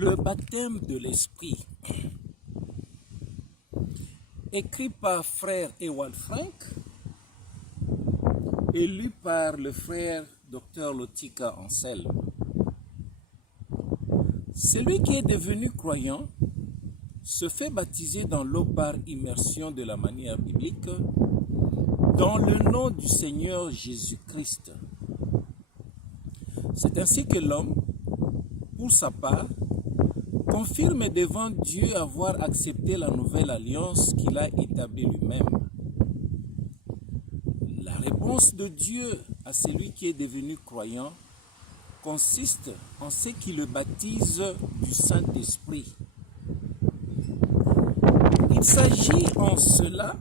Le baptême de l'esprit, écrit par frère Ewald Frank et lu par le frère Dr Lotika Anselme. Celui qui est devenu croyant se fait baptiser dans l'eau par immersion de la manière biblique dans le nom du Seigneur Jésus-Christ. C'est ainsi que l'homme, pour sa part, confirme devant Dieu avoir accepté la nouvelle alliance qu'il a établie lui-même. La réponse de Dieu à celui qui est devenu croyant consiste en ce qui le baptise du Saint-Esprit. Il s'agit en cela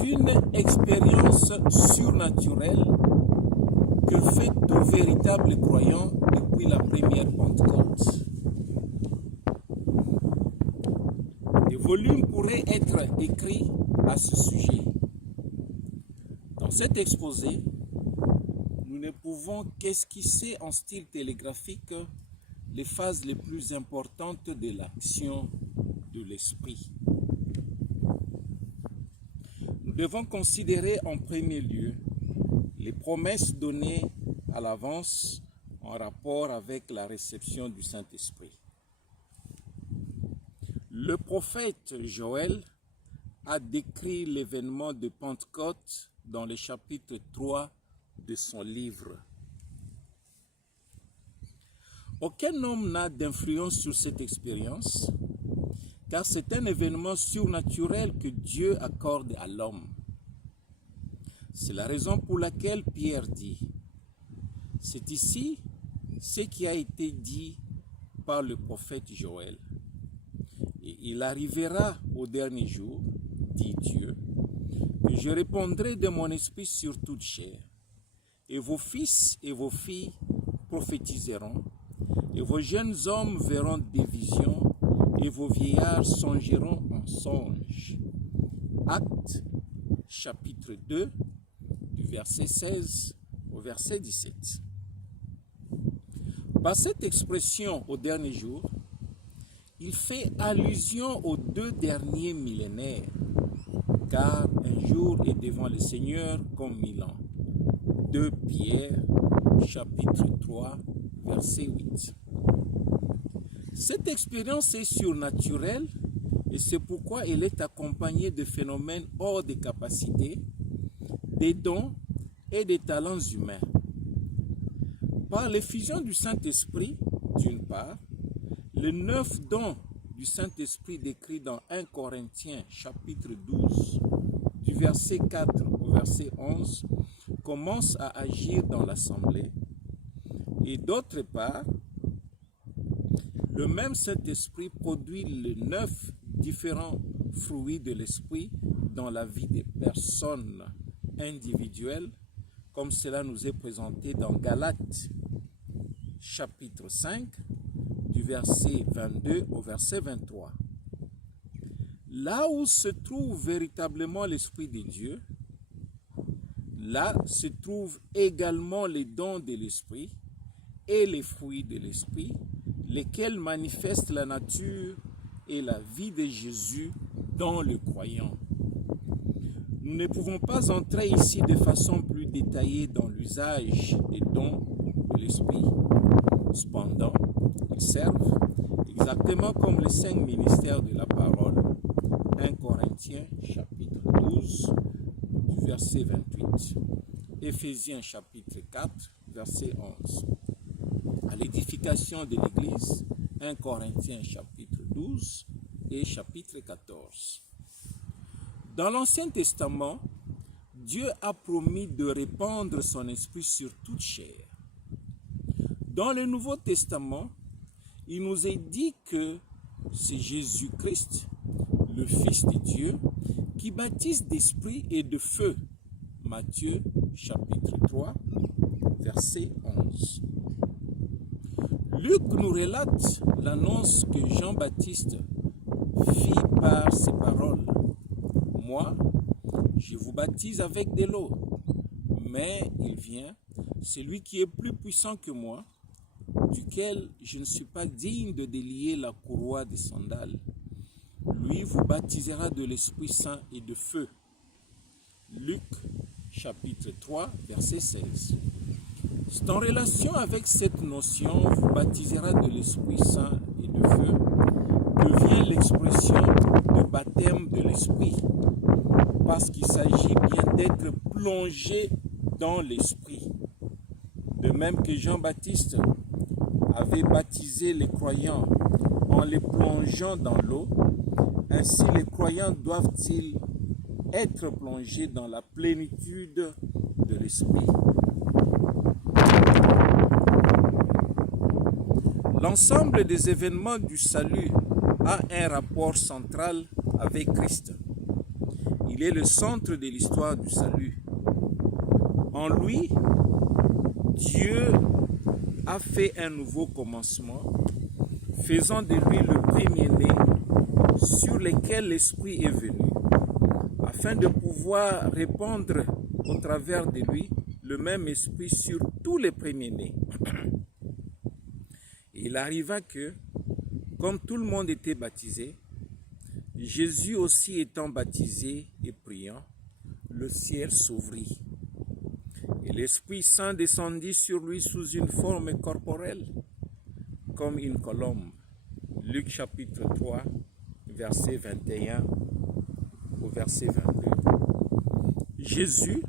d'une expérience surnaturelle que fait tout véritable croyant depuis la première Pentecôte. Des volumes pourraient être écrits à ce sujet. Dans cet exposé, nous ne pouvons qu'esquisser en style télégraphique les phases les plus importantes de l'action de l'Esprit. Nous devons considérer en premier lieu les promesses données à l'avance en rapport avec la réception du Saint-Esprit. Le prophète Joël a décrit l'événement de Pentecôte dans le chapitre 3 de son livre. Aucun homme n'a d'influence sur cette expérience, car c'est un événement surnaturel que Dieu accorde à l'homme. C'est la raison pour laquelle Pierre dit « C'est ici ce qui a été dit par le prophète Joël. Et il arrivera au dernier jour, dit Dieu, que je répondrai de mon esprit sur toute chair. Et vos fils et vos filles prophétiseront, et vos jeunes hommes verront des visions, et vos vieillards songeront en songes. » Actes, chapitre 2, du verset 16 au verset 17. Par cette expression au dernier jour, il fait allusion aux 2 derniers millénaires, car un jour est devant le Seigneur comme 1000 ans. 2 Pierre, chapitre 3, verset 8. Cette expérience est surnaturelle et c'est pourquoi elle est accompagnée de phénomènes hors des capacités, des dons et des talents humains. Par l'effusion du Saint-Esprit, d'une part, les 9 dons du Saint-Esprit décrits dans 1 Corinthiens chapitre 12, du verset 4 au verset 11, commencent à agir dans l'assemblée. Et d'autre part, le même Saint-Esprit produit les 9 différents fruits de l'Esprit dans la vie des personnes individuelles, comme cela nous est présenté dans Galates chapitre 5, du verset 22 au verset 23. Là où se trouve véritablement l'Esprit de Dieu, là se trouvent également les dons de l'Esprit et les fruits de l'Esprit, lesquels manifestent la nature et la vie de Jésus dans le croyant. Nous ne pouvons pas entrer ici de façon plus détaillée dans l'usage des dons de l'Esprit. Cependant, ils servent exactement comme les 5 ministères de la parole. 1 Corinthiens chapitre 12, du verset 28. Éphésiens chapitre 4, verset 11. À l'édification de l'Église, 1 Corinthiens chapitre 12 et chapitre 14. Dans l'Ancien Testament, Dieu a promis de répandre son esprit sur toute chair. Dans le Nouveau Testament, il nous est dit que c'est Jésus-Christ, le Fils de Dieu, qui baptise d'esprit et de feu. Matthieu chapitre 3, verset 11. Luc nous relate l'annonce que Jean-Baptiste fit par ces paroles. « Moi, je vous baptise avec de l'eau, mais il vient, celui qui est plus puissant que moi, duquel je ne suis pas digne de délier la courroie des sandales. Lui vous baptisera de l'Esprit Saint et de feu. Luc chapitre 3, verset 16. C'est en relation avec cette notion « vous baptisera de l'Esprit Saint et de feu » que vient l'expression de baptême de l'Esprit, parce qu'il s'agit bien d'être plongé dans l'Esprit. De même que Jean-Baptiste avait baptisé les croyants en les plongeant dans l'eau, ainsi les croyants doivent-ils être plongés dans la plénitude de l'Esprit. L'ensemble des événements du salut a un rapport central avec Christ. Il est le centre de l'histoire du salut. En lui, Dieu a fait un nouveau commencement, faisant de lui le premier-né sur lequel l'Esprit est venu, afin de pouvoir répandre au travers de lui le même esprit sur tous les premiers-nés. Il arriva que, comme tout le monde était baptisé, Jésus aussi étant baptisé et priant, le ciel s'ouvrit. Et l'Esprit Saint descendit sur lui sous une forme corporelle, comme une colombe. Luc chapitre 3, verset 21 au verset 22. Jésus,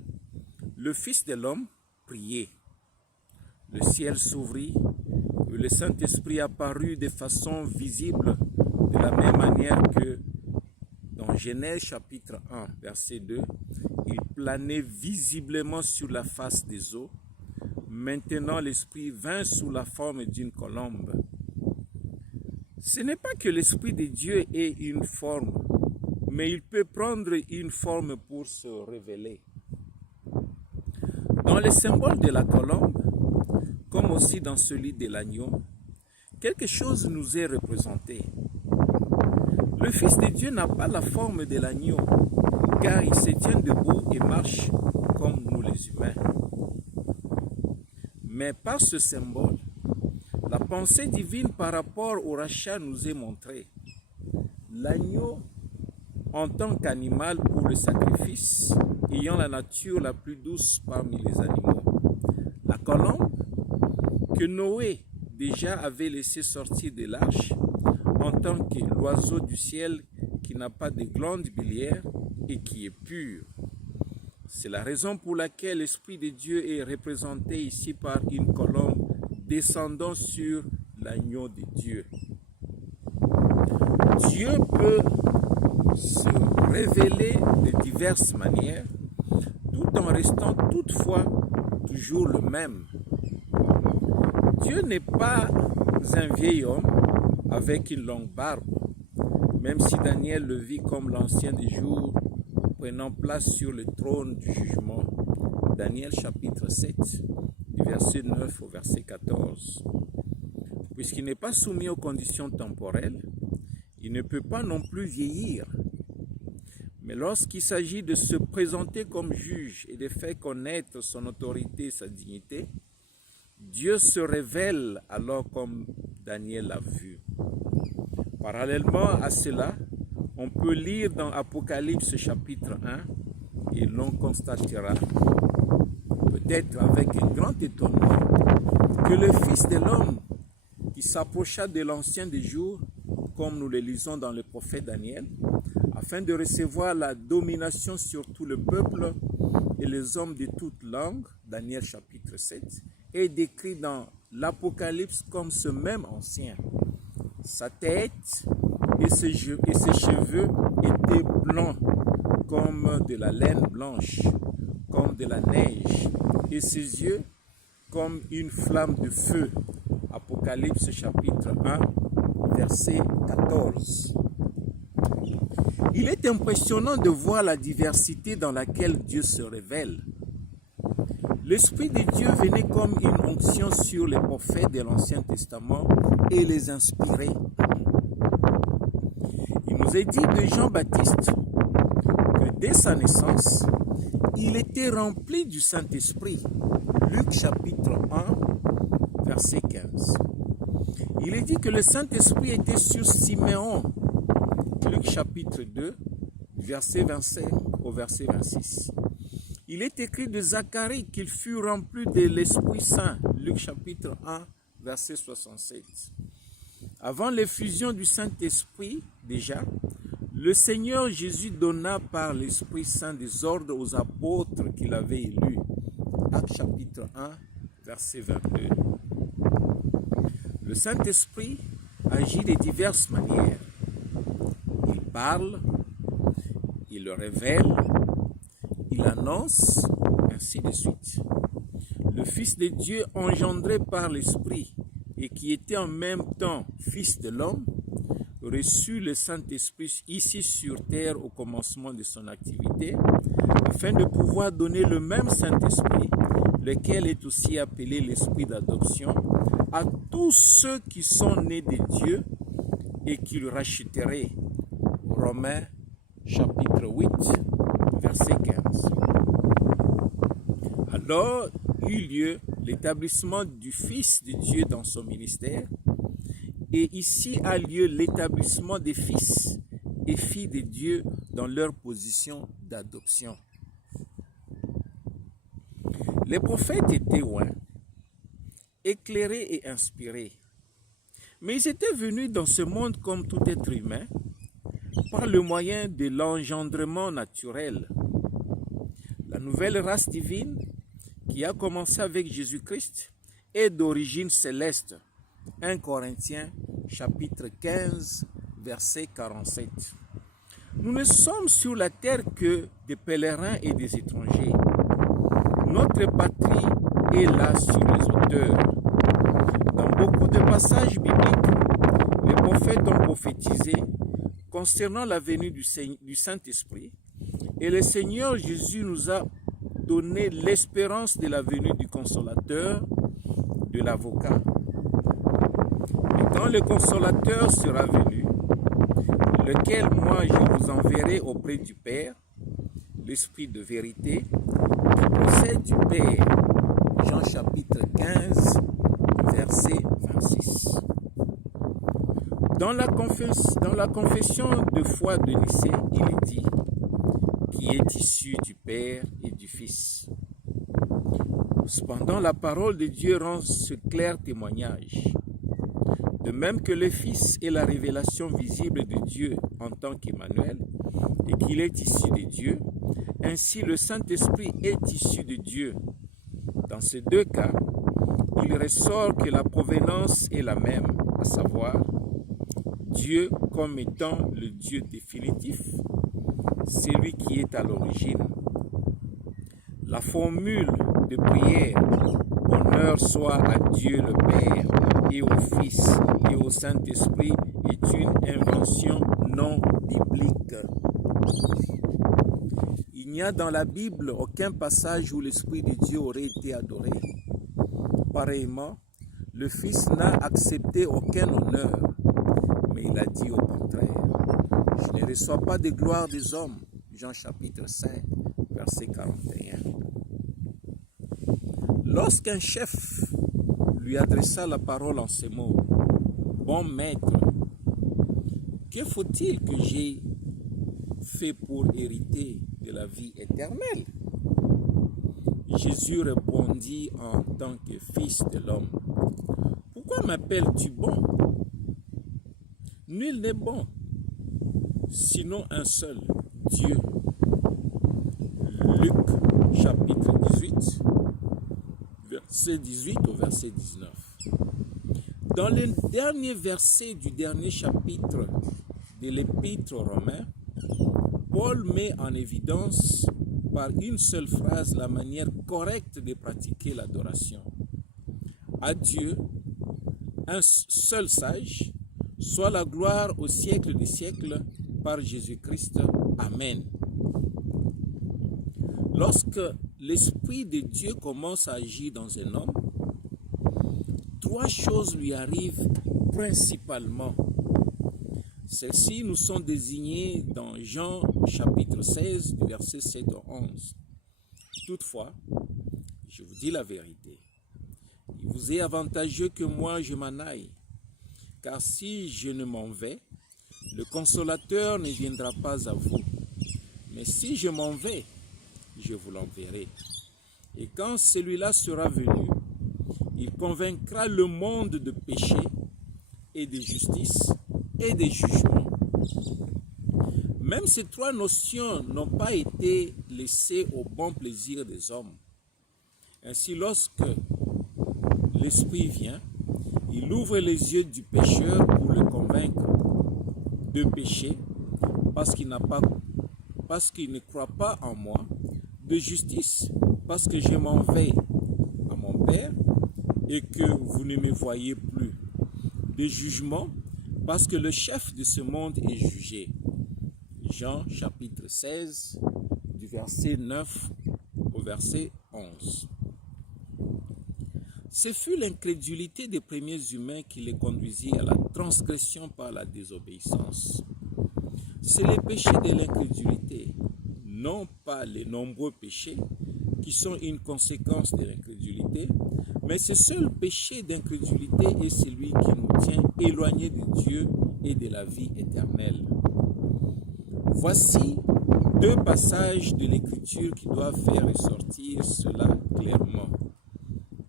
le Fils de l'homme, priait. Le ciel s'ouvrit, et le Saint-Esprit apparut de façon visible, de la même manière que dans Genèse chapitre 1, verset 2, il planait visiblement sur la face des eaux. Maintenant, l'Esprit vint sous la forme d'une colombe. Ce n'est pas que l'Esprit de Dieu ait une forme, mais il peut prendre une forme pour se révéler. Dans le symbole de la colombe, comme aussi dans celui de l'agneau, quelque chose nous est représenté. Le Fils de Dieu n'a pas la forme de l'agneau, car il se tient debout et marche comme nous les humains. Mais par ce symbole, la pensée divine par rapport au rachat nous est montrée. L'agneau, en tant qu'animal pour le sacrifice, ayant la nature la plus douce parmi les animaux. La colombe, que Noé déjà avait laissé sortir de l'arche, en tant que l'oiseau du ciel qui n'a pas de glande biliaire et qui est pur. C'est la raison pour laquelle l'Esprit de Dieu est représenté ici par une colombe descendant sur l'agneau de Dieu. Dieu peut se révéler de diverses manières, tout en restant toutefois toujours le même. Dieu n'est pas un vieil homme avec une longue barbe, même si Daniel le vit comme l'ancien des jours, prenant place sur le trône du jugement. Daniel chapitre 7, du verset 9 au verset 14. Puisqu'il n'est pas soumis aux conditions temporelles, il ne peut pas non plus vieillir. Mais lorsqu'il s'agit de se présenter comme juge et de faire connaître son autorité et sa dignité, Dieu se révèle alors comme Daniel l'a vu. Parallèlement à cela, on peut lire dans Apocalypse chapitre 1 et l'on constatera, peut-être avec un grand étonnement, que le Fils de l'homme qui s'approcha de l'Ancien des jours, comme nous le lisons dans le prophète Daniel, afin de recevoir la domination sur tout le peuple et les hommes de toutes langues, Daniel chapitre 7, est décrit dans l'Apocalypse comme ce même ancien. Sa tête et ses cheveux étaient blancs comme de la laine blanche, comme de la neige, et ses yeux comme une flamme de feu. Apocalypse chapitre 1, verset 14. Il est impressionnant de voir la diversité dans laquelle Dieu se révèle. L'Esprit de Dieu venait comme une onction sur les prophètes de l'Ancien Testament et les inspirait. Il nous est dit de Jean-Baptiste que dès sa naissance, il était rempli du Saint-Esprit. Luc chapitre 1, verset 15. Il est dit que le Saint-Esprit était sur Siméon. Luc chapitre 2, verset 25 au verset 26. Il est écrit de Zacharie qu'il fut rempli de l'Esprit Saint. Luc chapitre 1, verset 67. Avant l'effusion du Saint-Esprit, déjà, le Seigneur Jésus donna par l'Esprit Saint des ordres aux apôtres qu'il avait élus. Actes chapitre 1, verset 22. Le Saint-Esprit agit de diverses manières. Il parle, il le révèle, il annonce, ainsi de suite. Le Fils de Dieu engendré par l'Esprit et qui était en même temps Fils de l'homme, reçut le Saint-Esprit ici sur terre au commencement de son activité, afin de pouvoir donner le même Saint-Esprit, lequel est aussi appelé l'Esprit d'adoption, à tous ceux qui sont nés de Dieu et qu'il rachèterait. Romains chapitre 8, verset 15. Alors eut lieu l'établissement du Fils de Dieu dans son ministère, et ici a lieu l'établissement des fils et filles de Dieu dans leur position d'adoption. Les prophètes étaient oints, éclairés et inspirés, mais ils étaient venus dans ce monde comme tout être humain, par le moyen de l'engendrement naturel. La nouvelle race divine, qui a commencé avec Jésus-Christ, est d'origine céleste. 1 Corinthiens chapitre 15, verset 47. Nous ne sommes sur la terre que des pèlerins et des étrangers. Notre patrie est là sur les hauteurs. Dans beaucoup de passages bibliques, les prophètes ont prophétisé concernant la venue du Saint-Esprit, et le Seigneur Jésus nous a donné l'espérance de la venue du Consolateur, de l'Avocat. Et quand le Consolateur sera venu, lequel moi je vous enverrai auprès du Père, l'Esprit de vérité, qui procède du Père. Jean chapitre 15, verset 26. Dans la confession de foi de Nicée, il est dit, qui est issu du Père et du Fils. Cependant, la parole de Dieu rend ce clair témoignage. De même que le Fils est la révélation visible de Dieu en tant qu'Emmanuel, et qu'il est issu de Dieu, ainsi le Saint-Esprit est issu de Dieu. Dans ces deux cas, il ressort que la provenance est la même, à savoir Dieu comme étant le Dieu définitif, c'est lui qui est à l'origine. La formule de prière « Honneur soit à Dieu le Père et au Fils et au Saint-Esprit » est une invention non biblique. Il n'y a dans la Bible aucun passage où l'Esprit de Dieu aurait été adoré. Pareillement, le Fils n'a accepté aucun honneur, mais il a dit au contraire, « Je ne reçois pas de gloire des hommes. » Jean chapitre 5, verset 41. Lorsqu'un chef lui adressa la parole en ces mots, « Bon maître, que faut-il que j'aie fait pour hériter de la vie éternelle ?» Jésus répondit en tant que Fils de l'homme, « Pourquoi m'appelles-tu bon? Nul n'est bon, sinon un seul, Dieu. » Luc chapitre 18, verset 18 au verset 19. Dans le dernier verset du dernier chapitre de l'Épître aux Romains, Paul met en évidence par une seule phrase la manière correcte de pratiquer l'adoration. À Dieu, un seul sage, soit la gloire au siècle des siècles par Jésus-Christ. Amen. Lorsque l'Esprit de Dieu commence à agir dans un homme, trois choses lui arrivent principalement. Celles-ci nous sont désignées dans Jean chapitre 16, du verset 7 au 11. Toutefois, je vous dis la vérité, il vous est avantageux que moi je m'en aille. Car si je ne m'en vais, le consolateur ne viendra pas à vous. Mais si je m'en vais, je vous l'enverrai. Et quand celui-là sera venu, il convaincra le monde de péché et de justice et de jugement. Même ces trois notions n'ont pas été laissées au bon plaisir des hommes. Ainsi, lorsque l'Esprit vient, il ouvre les yeux du pécheur pour le convaincre de péché parce qu'il ne croit pas en moi, de justice parce que je m'en vais à mon Père et que vous ne me voyez plus, de jugement parce que le chef de ce monde est jugé. Jean chapitre 16, du verset 9 au verset 11. Ce fut l'incrédulité des premiers humains qui les conduisit à la transgression par la désobéissance. C'est les péchés de l'incrédulité, non pas les nombreux péchés qui sont une conséquence de l'incrédulité, mais ce seul péché d'incrédulité est celui qui nous tient éloignés de Dieu et de la vie éternelle. Voici deux passages de l'Écriture qui doivent faire ressortir cela clairement.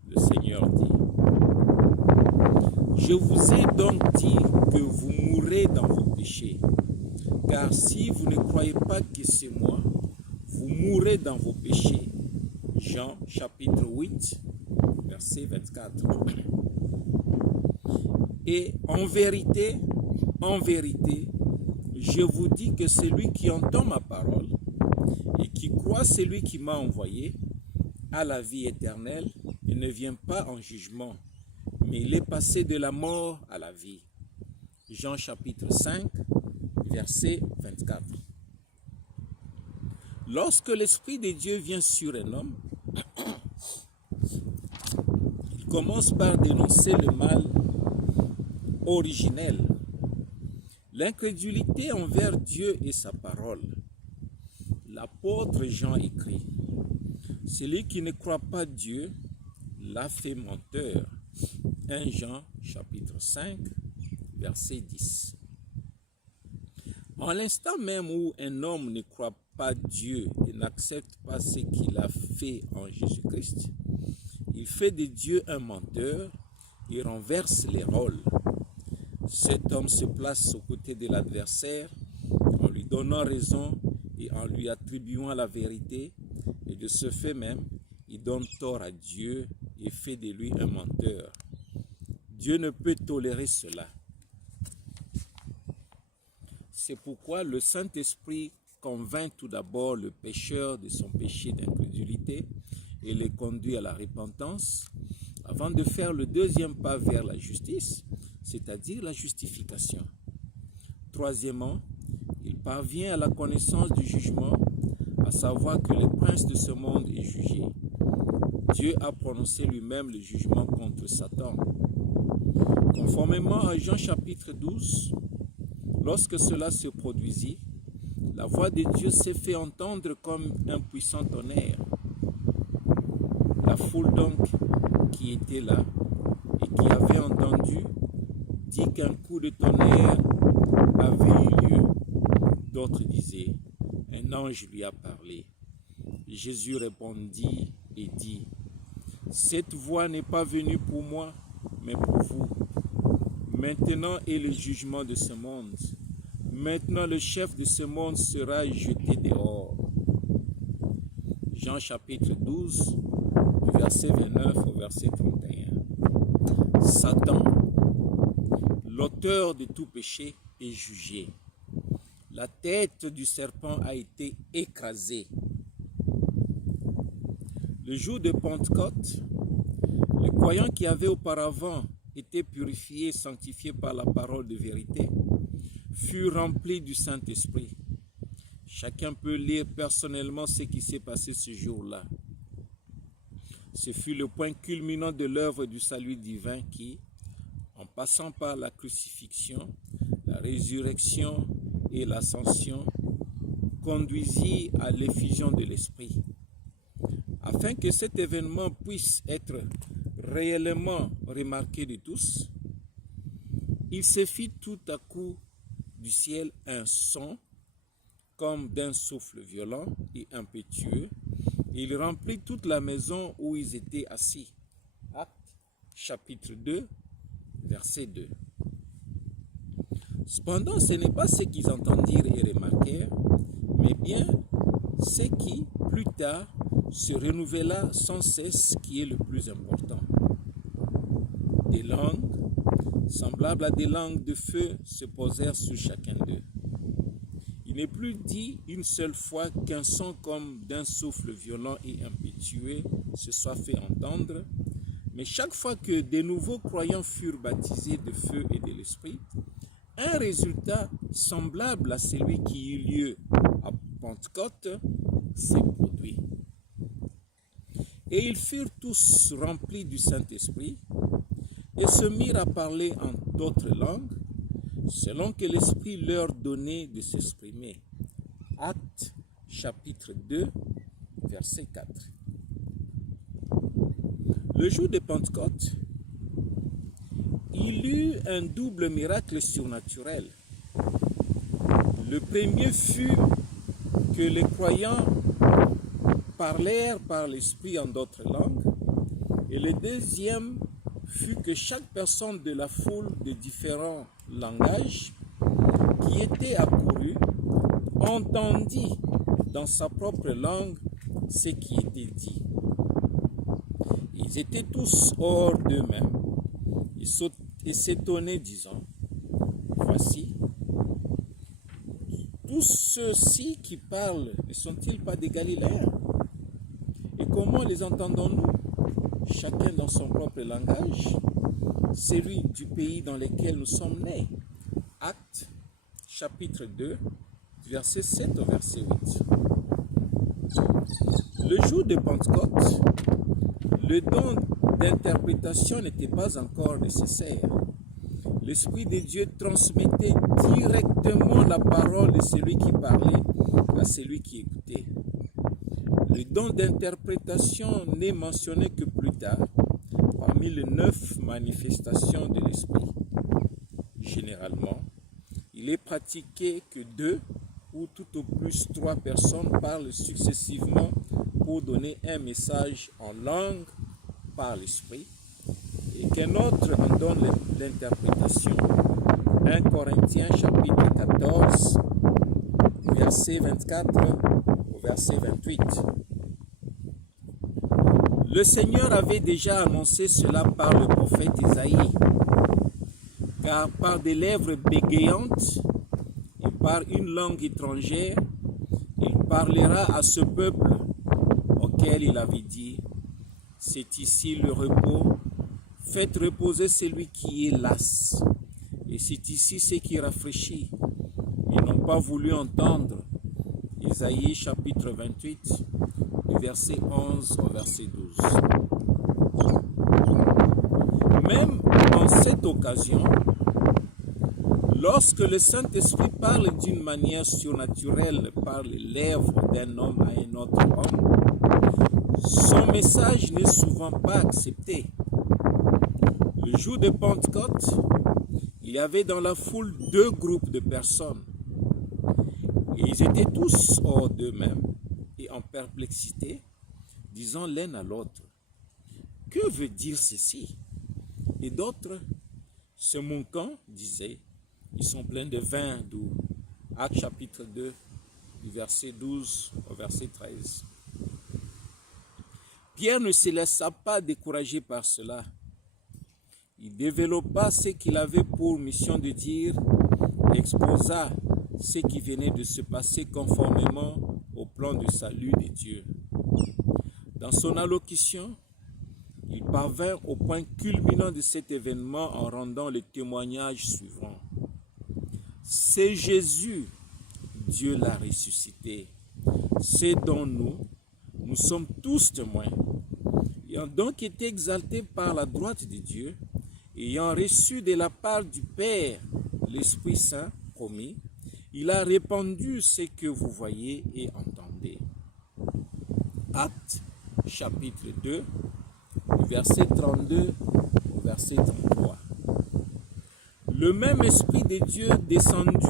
Le Seigneur dit: Je vous ai donc dit que vous mourrez dans vos péchés, car si vous ne croyez pas que c'est moi, vous mourrez dans vos péchés. Jean chapitre 8, verset 24. Et en vérité, je vous dis que celui qui entend ma parole et qui croit celui qui m'a envoyé a la vie éternelle et ne vient pas en jugement, mais il est passé de la mort à la vie. Jean chapitre 5, verset 24. Lorsque l'Esprit de Dieu vient sur un homme, il commence par dénoncer le mal originel, l'incrédulité envers Dieu et sa parole. L'apôtre Jean écrit: Celui qui ne croit pas Dieu l'a fait menteur. 1 Jean chapitre 5, verset 10. En l'instant même où un homme ne croit pas Dieu et n'accepte pas ce qu'il a fait en Jésus-Christ, il fait de Dieu un menteur et renverse les rôles. Cet homme se place aux côtés de l'adversaire en lui donnant raison et en lui attribuant la vérité, et de ce fait même, il donne tort à Dieu et fait de lui un menteur. Dieu ne peut tolérer cela. C'est pourquoi le Saint-Esprit convainc tout d'abord le pécheur de son péché d'incrédulité et le conduit à la repentance, avant de faire le deuxième pas vers la justice, c'est-à-dire la justification. Troisièmement, il parvient à la connaissance du jugement, à savoir que le prince de ce monde est jugé. Dieu a prononcé lui-même le jugement contre Satan. Conformément à Jean chapitre 12, lorsque cela se produisit, la voix de Dieu s'est fait entendre comme un puissant tonnerre. La foule donc qui était là et qui avait entendu dit qu'un coup de tonnerre avait eu lieu. D'autres disaient: un ange lui a parlé. Jésus répondit et dit: cette voix n'est pas venue pour moi, mais pour vous. Maintenant est le jugement de ce monde. Maintenant le chef de ce monde sera jeté dehors. Jean chapitre 12, du verset 29 au verset 31. Satan, l'auteur de tout péché, est jugé. La tête du serpent a été écrasée. Le jour de Pentecôte, les croyants qui avaient auparavant été purifiés, sanctifiés par la parole de vérité, furent remplis du Saint-Esprit. Chacun peut lire personnellement ce qui s'est passé ce jour-là. Ce fut le point culminant de l'œuvre du salut divin qui, en passant par la crucifixion, la résurrection et l'ascension, conduisit à l'effusion de l'Esprit. Afin que cet événement puisse être réellement remarqué de tous, il se fit tout à coup du ciel un son comme d'un souffle violent et impétueux. Il remplit toute la maison où ils étaient assis. Actes chapitre 2, verset 2. Cependant, ce n'est pas ce qu'ils entendirent et remarquèrent, mais bien ce qui, plus tard, se renouvela sans cesse, qui est le plus important. Des langues, semblables à des langues de feu, se posèrent sur chacun d'eux. Il n'est plus dit une seule fois qu'un son comme d'un souffle violent et impétueux se soit fait entendre, mais chaque fois que de nouveaux croyants furent baptisés de feu et de l'esprit, un résultat semblable à celui qui eut lieu à Pentecôte s'est produit. Et ils furent tous remplis du Saint-Esprit et se mirent à parler en d'autres langues, selon que l'Esprit leur donnait de s'exprimer. Actes chapitre 2, verset 4. Le jour de Pentecôte, il eut un double miracle surnaturel. Le premier fut que les croyants parlèrent par l'Esprit en d'autres langues, et le deuxième fut que chaque personne de la foule de différents langages qui était accourue entendit dans sa propre langue ce qui était dit. Ils étaient tous hors d'eux-mêmes et s'étonnaient, disant, voici, tous ceux-ci qui parlent ne sont-ils pas des Galiléens? Et comment les entendons-nous? Chacun dans son propre langage, celui du pays dans lequel nous sommes nés. Actes, chapitre 2, verset 7 au verset 8. Le jour de Pentecôte, le don d'interprétation n'était pas encore nécessaire. L'Esprit de Dieu transmettait directement la parole de celui qui parlait à celui qui écoutait. Le don d'interprétation n'est mentionné que plus tard, parmi les 9 manifestations de l'Esprit. Généralement, il est pratiqué que 2 ou tout au plus 3 personnes parlent successivement pour donner un message en langue par l'Esprit et qu'un autre en donne l'interprétation. 1 Corinthiens chapitre 14, verset 24 au verset 28. Le Seigneur avait déjà annoncé cela par le prophète Isaïe, car par des lèvres bégayantes et par une langue étrangère, il parlera à ce peuple auquel il avait dit, c'est ici le repos, faites reposer celui qui est las, et c'est ici ce qui rafraîchit. Ils n'ont pas voulu entendre. Isaïe chapitre 28, du verset 11 au verset 12. Même en cette occasion, lorsque le Saint-Esprit parle d'une manière surnaturelle par les lèvres d'un homme à un autre homme, son message n'est souvent pas accepté. Le jour de Pentecôte, il y avait dans la foule 2 groupes de personnes. Et ils étaient tous hors d'eux-mêmes et en perplexité, disant l'un à l'autre, « Que veut dire ceci ?» Et d'autres, se moquant, disaient, « Ils sont pleins de vin doux. » Actes chapitre 2, du verset 12 au verset 13. Pierre ne se laissa pas décourager par cela. Il développa ce qu'il avait pour mission de dire, exposa ce qui venait de se passer conformément au plan de salut de Dieu. Dans son allocution, il parvint au point culminant de cet événement en rendant le témoignage suivant. C'est Jésus, Dieu l'a ressuscité. C'est dont nous sommes tous témoins. Ayant donc été exalté par la droite de Dieu, ayant reçu de la part du Père l'Esprit Saint promis, il a répandu ce que vous voyez et entendez. Actes chapitre 2, verset 32 au verset 33. Le même Esprit de Dieu descendu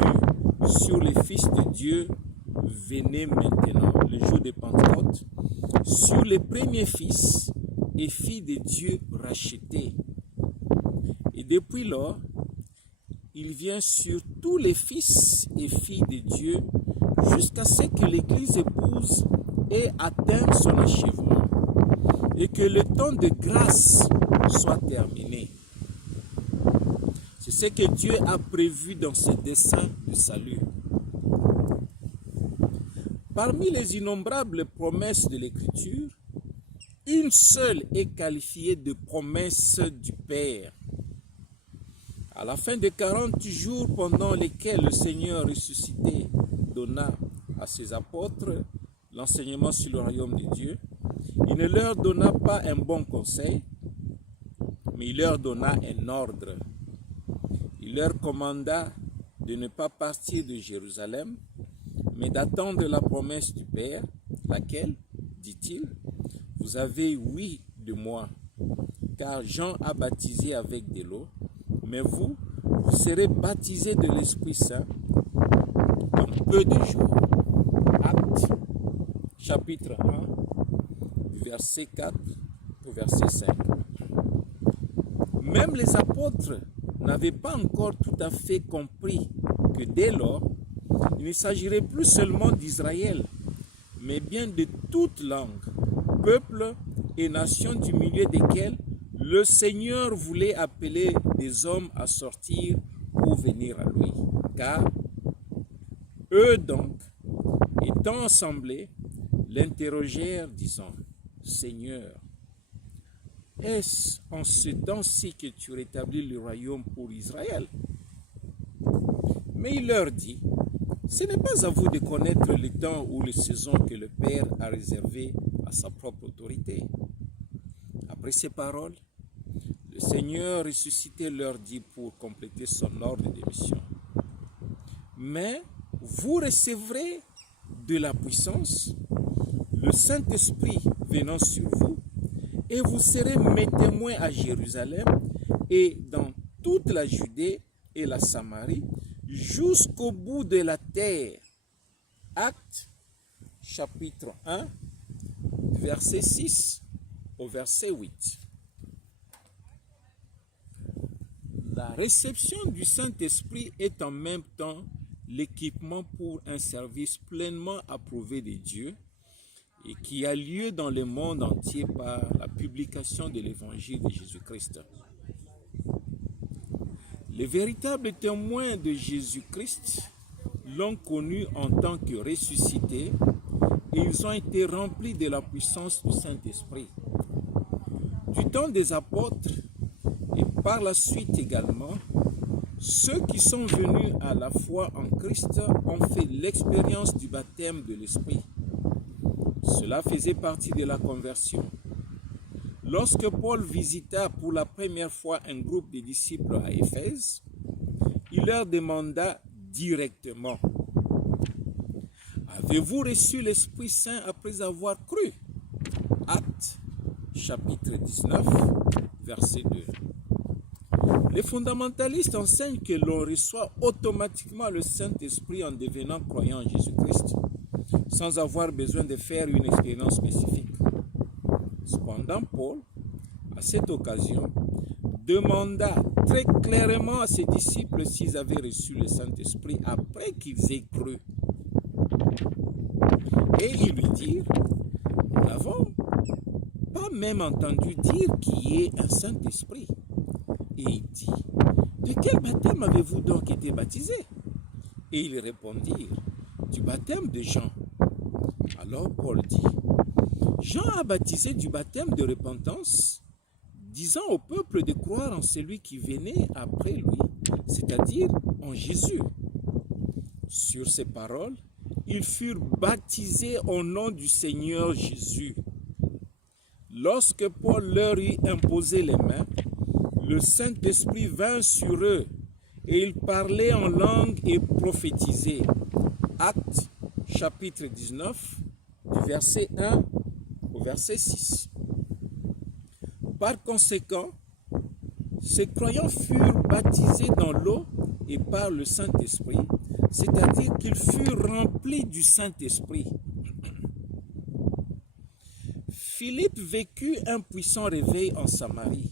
sur les fils de Dieu venait maintenant, le jour de Pentecôte, sur les premiers fils et filles de Dieu rachetés. Et depuis lors, il vient sur tous les fils et filles de Dieu jusqu'à ce que l'Église épouse ait atteint son achèvement et que le temps de grâce soit terminé. C'est ce que Dieu a prévu dans ses desseins de salut. Parmi les innombrables promesses de l'Écriture, une seule est qualifiée de promesse du Père. À la fin de 40 jours pendant lesquels le Seigneur ressuscité donna à ses apôtres l'enseignement sur le royaume de Dieu, il ne leur donna pas un bon conseil, mais il leur donna un ordre. Il leur commanda de ne pas partir de Jérusalem, mais d'attendre la promesse du Père, laquelle, dit-il, vous avez ouï de moi, car Jean a baptisé avec de l'eau, mais vous serez baptisés de l'Esprit Saint en peu de jours. Actes, chapitre 1, verset 4 au verset 5. Même les apôtres n'avaient pas encore tout à fait compris que dès lors, il ne s'agirait plus seulement d'Israël, mais bien de toute langue, peuple et nation du milieu desquels le Seigneur voulait appeler des hommes à sortir pour venir à lui. Car eux donc, étant assemblés, l'interrogèrent, disant, « Seigneur, est-ce en ce temps-ci que tu rétablis le royaume pour Israël ?» Mais il leur dit, « Ce n'est pas à vous de connaître le temps ou les saisons que le Père a réservé à sa propre autorité. » Après ces paroles, le Seigneur ressuscité leur dit pour compléter son ordre de mission, « Mais vous recevrez de la puissance, le Saint-Esprit venant sur vous, et vous serez mes témoins à Jérusalem et dans toute la Judée et la Samarie, jusqu'au bout de la terre. » Actes, chapitre 1, verset 6 au verset 8. La réception du Saint-Esprit est en même temps l'équipement pour un service pleinement approuvé de Dieu et qui a lieu dans le monde entier par la publication de l'évangile de Jésus-Christ. Les véritables témoins de Jésus-Christ l'ont connu en tant que ressuscité et ils ont été remplis de la puissance du Saint-Esprit. Du temps des apôtres et par la suite également, ceux qui sont venus à la foi en Christ ont fait l'expérience du baptême de l'Esprit. Cela faisait partie de la conversion. Lorsque Paul visita pour la première fois un groupe de disciples à Éphèse, il leur demanda directement, « Avez-vous reçu l'Esprit Saint après avoir cru ?» Actes, chapitre 19, verset 2. Les fondamentalistes enseignent que l'on reçoit automatiquement le Saint-Esprit en devenant croyant en Jésus-Christ, sans avoir besoin de faire une expérience spécifique. Cependant, Paul, à cette occasion, demanda très clairement à ses disciples s'ils avaient reçu le Saint-Esprit après qu'ils aient cru. Et ils lui dirent, « Nous n'avons pas même entendu dire qu'il y ait un Saint-Esprit. » Et il dit, « De quel baptême avez-vous donc été baptisés ?» Et ils répondirent, « Du baptême de Jean. » Alors Paul dit, « Jean a baptisé du baptême de repentance, disant au peuple de croire en celui qui venait après lui, c'est-à-dire en Jésus. » Sur ces paroles, ils furent baptisés au nom du Seigneur Jésus. Lorsque Paul leur eut imposé les mains, le Saint-Esprit vint sur eux et ils parlaient en langue et prophétisaient. Actes, chapitre 19, du verset 1 au verset 6. Par conséquent, ces croyants furent baptisés dans l'eau et par le Saint-Esprit, c'est-à-dire qu'ils furent remplis du Saint-Esprit. Philippe vécut un puissant réveil en Samarie.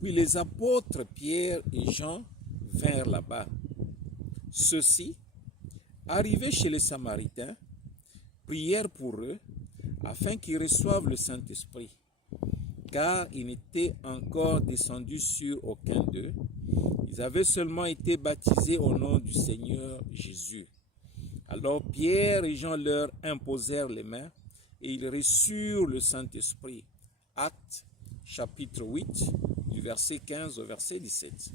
Puis les apôtres Pierre et Jean vinrent là-bas. Ceux-ci, arrivés chez les Samaritains, prièrent pour eux afin qu'ils reçoivent le Saint-Esprit, car il n'était encore descendu sur aucun d'eux. Ils avaient seulement été baptisés au nom du Seigneur Jésus. Alors Pierre et Jean leur imposèrent les mains et ils reçurent le Saint-Esprit. Actes chapitre 8, du verset 15 au verset 17.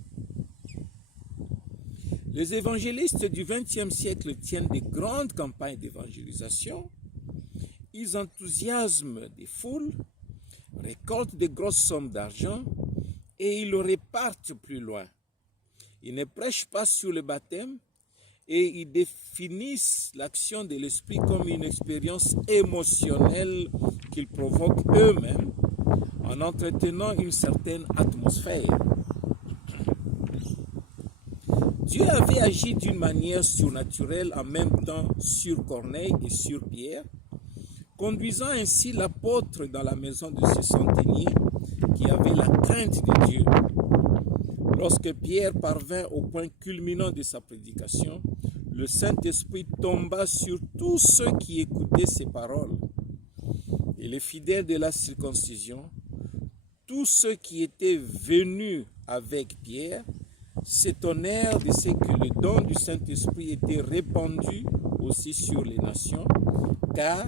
Les évangélistes du XXe siècle tiennent de grandes campagnes d'évangélisation. Ils enthousiasment des foules, récoltent de grosses sommes d'argent et ils le répartent plus loin. Ils ne prêchent pas sur le baptême et ils définissent l'action de l'Esprit comme une expérience émotionnelle qu'ils provoquent eux-mêmes en entretenant une certaine atmosphère. Dieu avait agi d'une manière surnaturelle en même temps sur Corneille et sur Pierre, conduisant ainsi l'apôtre dans la maison de ce centenier qui avait la crainte de Dieu. Lorsque Pierre parvint au point culminant de sa prédication, le Saint-Esprit tomba sur tous ceux qui écoutaient ses paroles. Et les fidèles de la circoncision, tous ceux qui étaient venus avec Pierre, s'étonnèrent de ce que le don du Saint-Esprit était répandu aussi sur les nations, car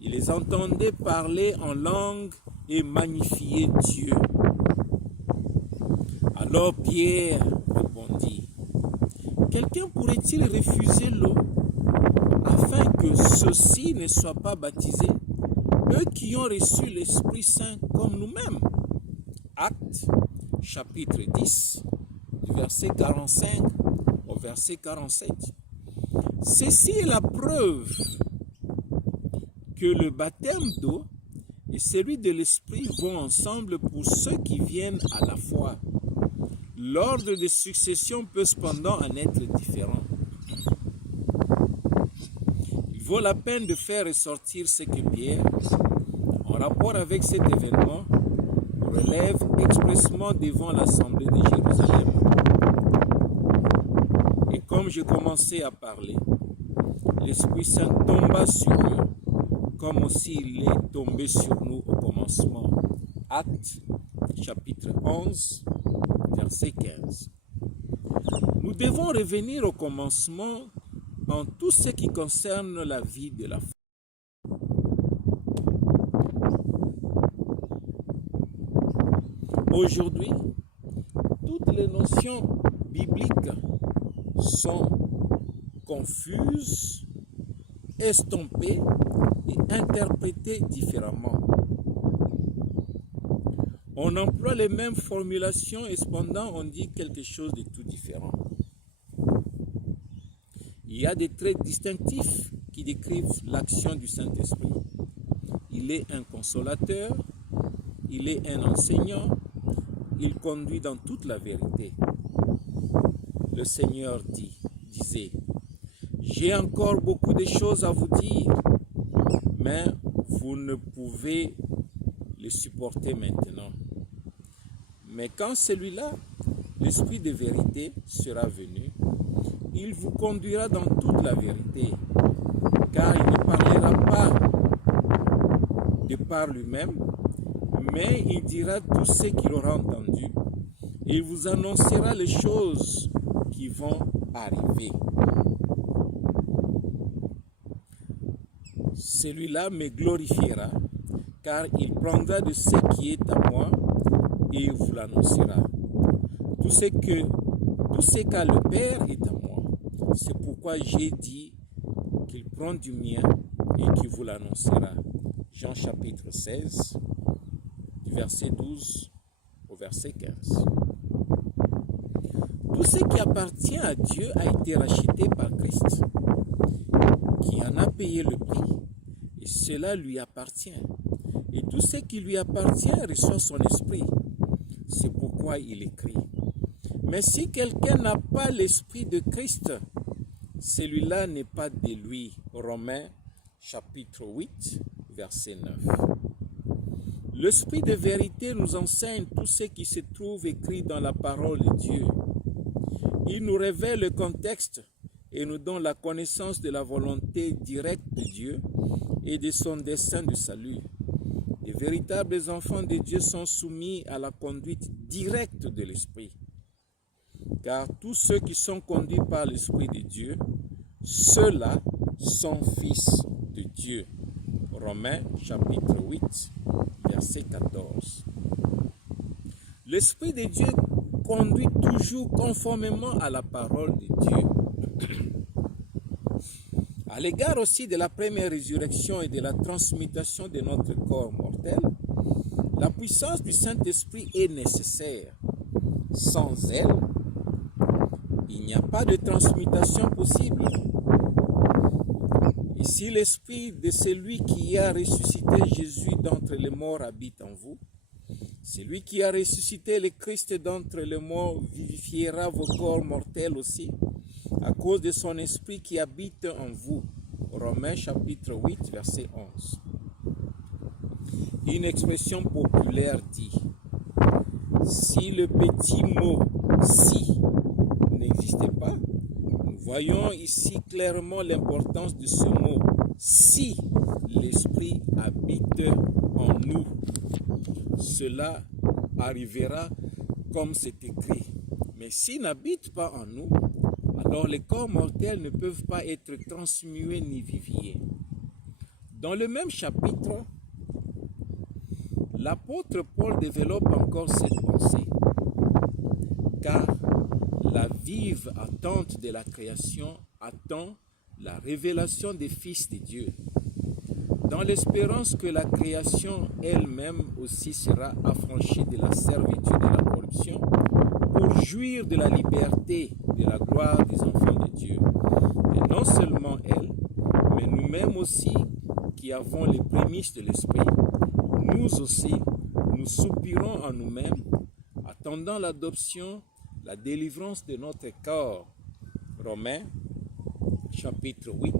ils les entendaient parler en langue et magnifier Dieu. Alors Pierre répondit, « Quelqu'un pourrait-il refuser l'eau afin que ceux-ci ne soient pas baptisés, eux qui ont reçu l'Esprit Saint comme nous-mêmes ?» Actes, chapitre 10, du verset 45 au verset 47. Ceci est la preuve que le baptême d'eau et celui de l'Esprit vont ensemble pour ceux qui viennent à la foi. L'ordre de succession peut cependant en être différent. Il vaut la peine de faire ressortir ce que Pierre, en rapport avec cet événement, relève expressément devant l'Assemblée de Jérusalem. Et comme je commençais à parler, l'Esprit Saint tomba sur eux, comme aussi il est tombé sur nous au commencement. Actes, chapitre 11, verset 15. Nous devons revenir au commencement en tout ce qui concerne la vie de la foi. Aujourd'hui, toutes les notions bibliques sont confuses, estompées et interprétées différemment. On emploie les mêmes formulations et cependant on dit quelque chose de tout différent. Il y a des traits distinctifs qui décrivent l'action du Saint-Esprit. Il est un consolateur, il est un enseignant, il conduit dans toute la vérité. Le Seigneur disait, « J'ai encore beaucoup de choses à vous dire, mais vous ne pouvez les supporter maintenant. Mais quand celui-là, l'Esprit de vérité, sera venu, il vous conduira dans toute la vérité, car il ne parlera pas de par lui-même, mais il dira tout ce qu'il aura entendu, et il vous annoncera les choses qui vont arriver. Celui-là me glorifiera, car il prendra de ce qui est à moi et il vous l'annoncera. Tout ce qu'a le Père est à moi. C'est pourquoi j'ai dit qu'il prend du mien et qu'il vous l'annoncera. Jean chapitre 16, du verset 12 au verset 15. Tout ce qui appartient à Dieu a été racheté par Christ, qui en a payé le prix, et cela lui appartient. et tout ce qui lui appartient reçoit son esprit. C'est pourquoi il écrit. Mais si quelqu'un n'a pas l'esprit de Christ, celui-là n'est pas de lui. Romains chapitre 8, verset 9. L'esprit de vérité nous enseigne tout ce qui se trouve écrit dans la parole de Dieu. Il nous révèle le contexte et nous donne la connaissance de la volonté directe de Dieu et de son dessein de salut. Les véritables enfants de Dieu sont soumis à la conduite directe de l'Esprit. Car tous ceux qui sont conduits par l'Esprit de Dieu, ceux-là sont fils de Dieu. Romains chapitre 8, verset 14. L'Esprit de Dieu conduit toujours conformément à la parole de Dieu. À l'égard aussi de la première résurrection et de la transmutation de notre corps mortel, la puissance du Saint-Esprit est nécessaire. Sans elle, il n'y a pas de transmutation possible. Et si l'Esprit de celui qui a ressuscité Jésus d'entre les morts habite en vous, celui qui a ressuscité le Christ d'entre les morts vivifiera vos corps mortels aussi, à cause de son esprit qui habite en vous. Romains chapitre 8, verset 11. Une expression populaire dit, si le petit mot « si » n'existait pas, nous voyons ici clairement l'importance de ce mot « si l'esprit habite en nous ». Cela arrivera comme c'est écrit. Mais s'il n'habite pas en nous, alors les corps mortels ne peuvent pas être transmués ni vivifiés. Dans le même chapitre, l'apôtre Paul développe encore cette pensée. Car la vive attente de la création attend la révélation des fils de Dieu, dans l'espérance que la création elle-même aussi sera affranchie de la servitude de la corruption pour jouir de la liberté, de la gloire des enfants de Dieu. Et non seulement elle, mais nous-mêmes aussi qui avons les prémices de l'Esprit, nous aussi, nous soupirons en nous-mêmes, attendant l'adoption, la délivrance de notre corps. Romains chapitre 8,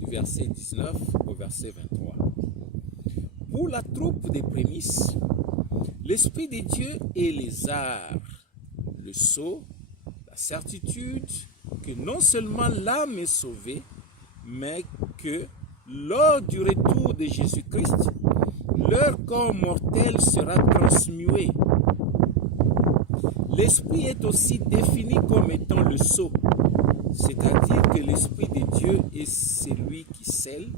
du verset 19 au verset 23. Pour la troupe des prémices, l'Esprit de Dieu est les arts, le sceau, la certitude que non seulement l'âme est sauvée, mais que lors du retour de Jésus-Christ, leur corps mortel sera transmué. L'Esprit est aussi défini comme étant le sceau, c'est-à-dire que l'Esprit de Dieu est celui qui scelle,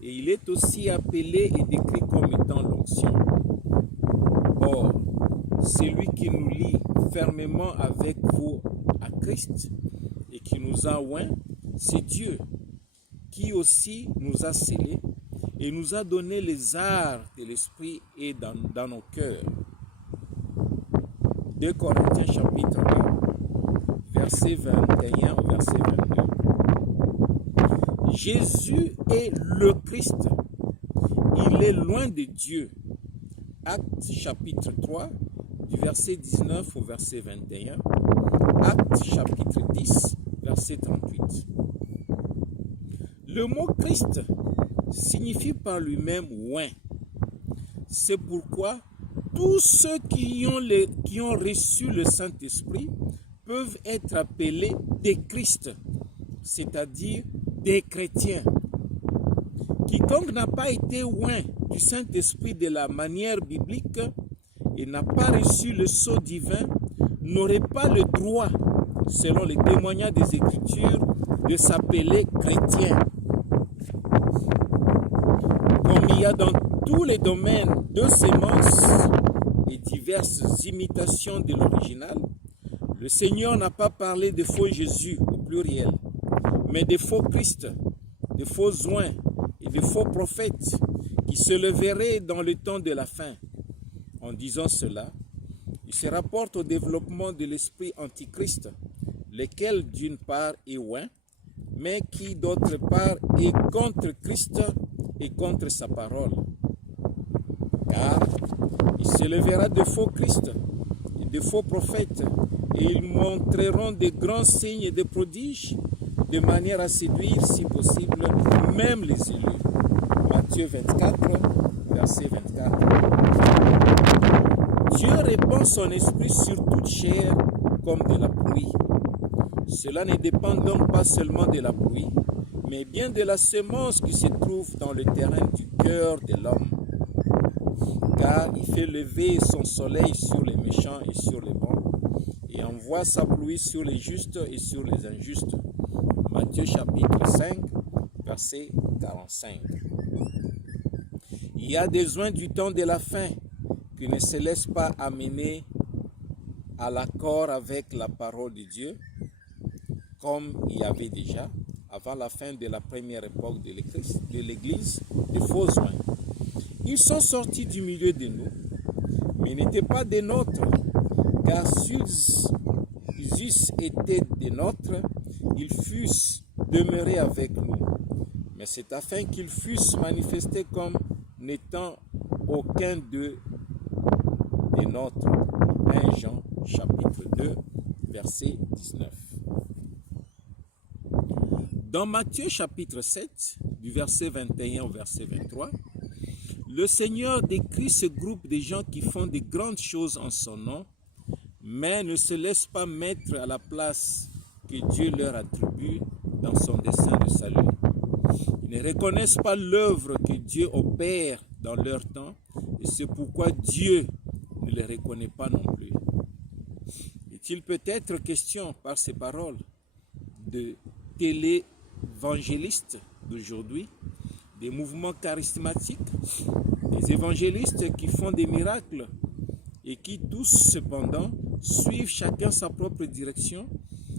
et il est aussi appelé et décrit comme étant l'onction. Or, celui qui nous lie fermement avec vous à Christ et qui nous a oints, c'est Dieu, qui aussi nous a scellés et nous a donné les arts de l'Esprit et dans nos cœurs. 2 Corinthiens chapitre 1, verset 21 au verset 22. Jésus est le Christ. Il est loin de Dieu. Actes chapitre 3, du verset 19 au verset 21. Actes chapitre 10, verset 38. Le mot Christ signifie par lui-même oint. C'est pourquoi tous ceux qui ont reçu le Saint-Esprit peuvent être appelés des Christ, c'est-à-dire des chrétiens. Quiconque n'a pas été oint du Saint-Esprit de la manière biblique et n'a pas reçu le sceau divin n'aurait pas le droit, selon les témoignages des Écritures, de s'appeler chrétien. Comme il y a dans tous les domaines de sémences et diverses imitations de l'original, le Seigneur n'a pas parlé de faux Jésus au pluriel, mais de faux Christ, de faux oints et de faux prophètes qui se lèveraient dans le temps de la fin. En disant cela, il se rapporte au développement de l'esprit antichrist, lequel d'une part est oint, mais qui d'autre part est contre Christ et contre sa parole. Il s'élèvera de faux Christ et de faux prophètes, et ils montreront de grands signes et de prodiges, de manière à séduire, si possible, même les élus. Matthieu 24, verset 24. Dieu répand son esprit sur toute chair comme de la pluie. Cela ne dépend donc pas seulement de la pluie, mais bien de la semence qui se trouve dans le terrain du cœur de l'homme. Car il fait lever son soleil sur les méchants et sur les bons, et envoie sa pluie sur les justes et sur les injustes. Matthieu chapitre 5, verset 45. Il y a besoin du temps de la fin qui ne se laisse pas amener à l'accord avec la parole de Dieu, comme il y avait déjà, avant la fin de la première époque de l'Église, des faux oins. Ils sont sortis du milieu de nous, mais n'étaient pas des nôtres, car s'ils eussent été des nôtres, ils fussent demeurés avec nous. Mais c'est afin qu'ils fussent manifestés comme n'étant aucun d'eux des nôtres. 1 Jean chapitre 2, verset 19. Dans Matthieu chapitre 7, du verset 21 au verset 23, le Seigneur décrit ce groupe de gens qui font de grandes choses en son nom, mais ne se laissent pas mettre à la place que Dieu leur attribue dans son dessein de salut. Ils ne reconnaissent pas l'œuvre que Dieu opère dans leur temps, et c'est pourquoi Dieu ne les reconnaît pas non plus. Est-il peut-être question par ces paroles de télévangélistes d'aujourd'hui, des mouvements charismatiques, des évangélistes qui font des miracles et qui tous cependant suivent chacun sa propre direction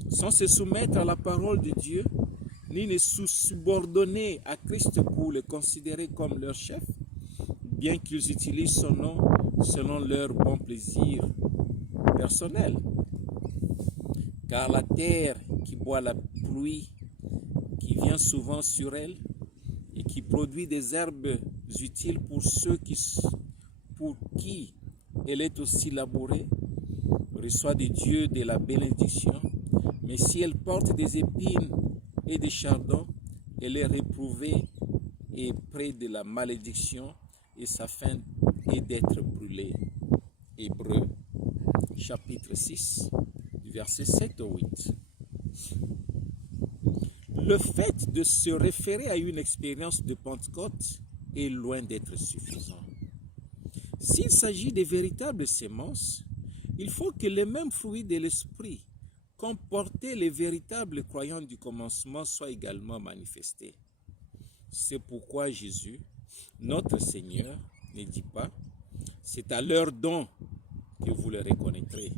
sans se soumettre à la parole de Dieu, ni ne se subordonner à Christ pour le considérer comme leur chef, bien qu'ils utilisent son nom selon leur bon plaisir personnel. Car la terre qui boit la pluie, qui vient souvent sur elle, et qui produit des herbes utiles pour ceux pour qui elle est aussi labourée, reçoit de Dieu de la bénédiction, mais si elle porte des épines et des chardons, elle est réprouvée et près de la malédiction, et sa fin est d'être brûlée. Hébreux, chapitre 6, du verset 7 au 8. Le fait de se référer à une expérience de Pentecôte est loin d'être suffisant. S'il s'agit de véritables semences, il faut que les mêmes fruits de l'esprit qu'ont porté les véritables croyants du commencement soient également manifestés. C'est pourquoi Jésus, notre Seigneur, ne dit pas « c'est à leur don que vous les reconnaîtrez »,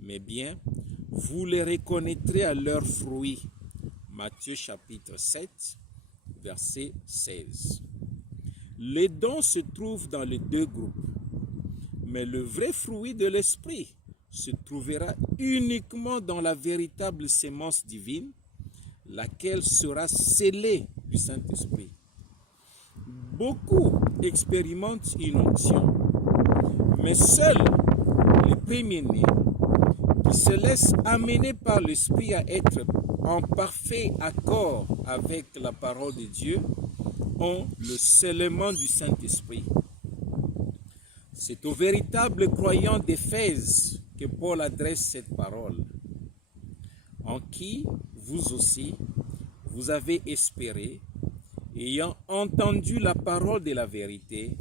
mais bien « vous les reconnaîtrez à leurs fruits ». Matthieu chapitre 7, verset 16. Les dons se trouvent dans les deux groupes, mais le vrai fruit de l'esprit se trouvera uniquement dans la véritable sémence divine, laquelle sera scellée du Saint-Esprit. Beaucoup expérimentent une onction, mais seuls les premiers-nés qui se laissent amener par l'Esprit à être en parfait accord avec la parole de Dieu, ont le scellement du Saint-Esprit. C'est aux véritables croyants d'Éphèse que Paul adresse cette parole, en qui vous aussi, vous avez espéré, ayant entendu la parole de la vérité,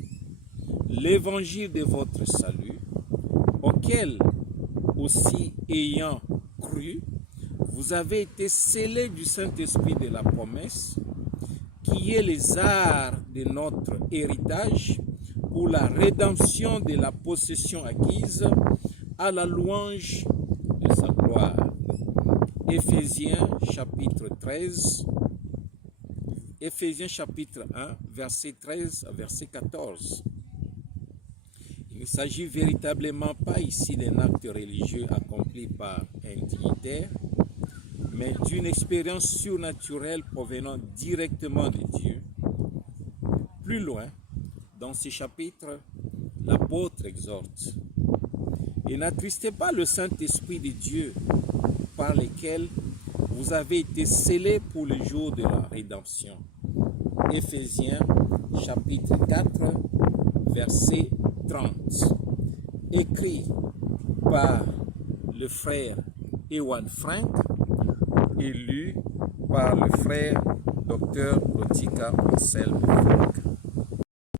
l'évangile de votre salut, auquel aussi ayant cru, vous avez été scellés du Saint-Esprit de la promesse, qui est les arts de notre héritage pour la rédemption de la possession acquise à la louange de sa gloire. Éphésiens chapitre 13, Éphésiens chapitre 1, verset 13 à verset 14. Il ne s'agit véritablement pas ici d'un acte religieux accompli par un dignitaire, mais d'une expérience surnaturelle provenant directement de Dieu. Plus loin, dans ce chapitre, l'apôtre exhorte. Et n'attristez pas le Saint-Esprit de Dieu, par lequel vous avez été scellés pour le jour de la rédemption. Éphésiens chapitre 4, verset 30. Écrit par le frère Ewan Frank et lu par le frère Dr. Lotika Anselme Frank.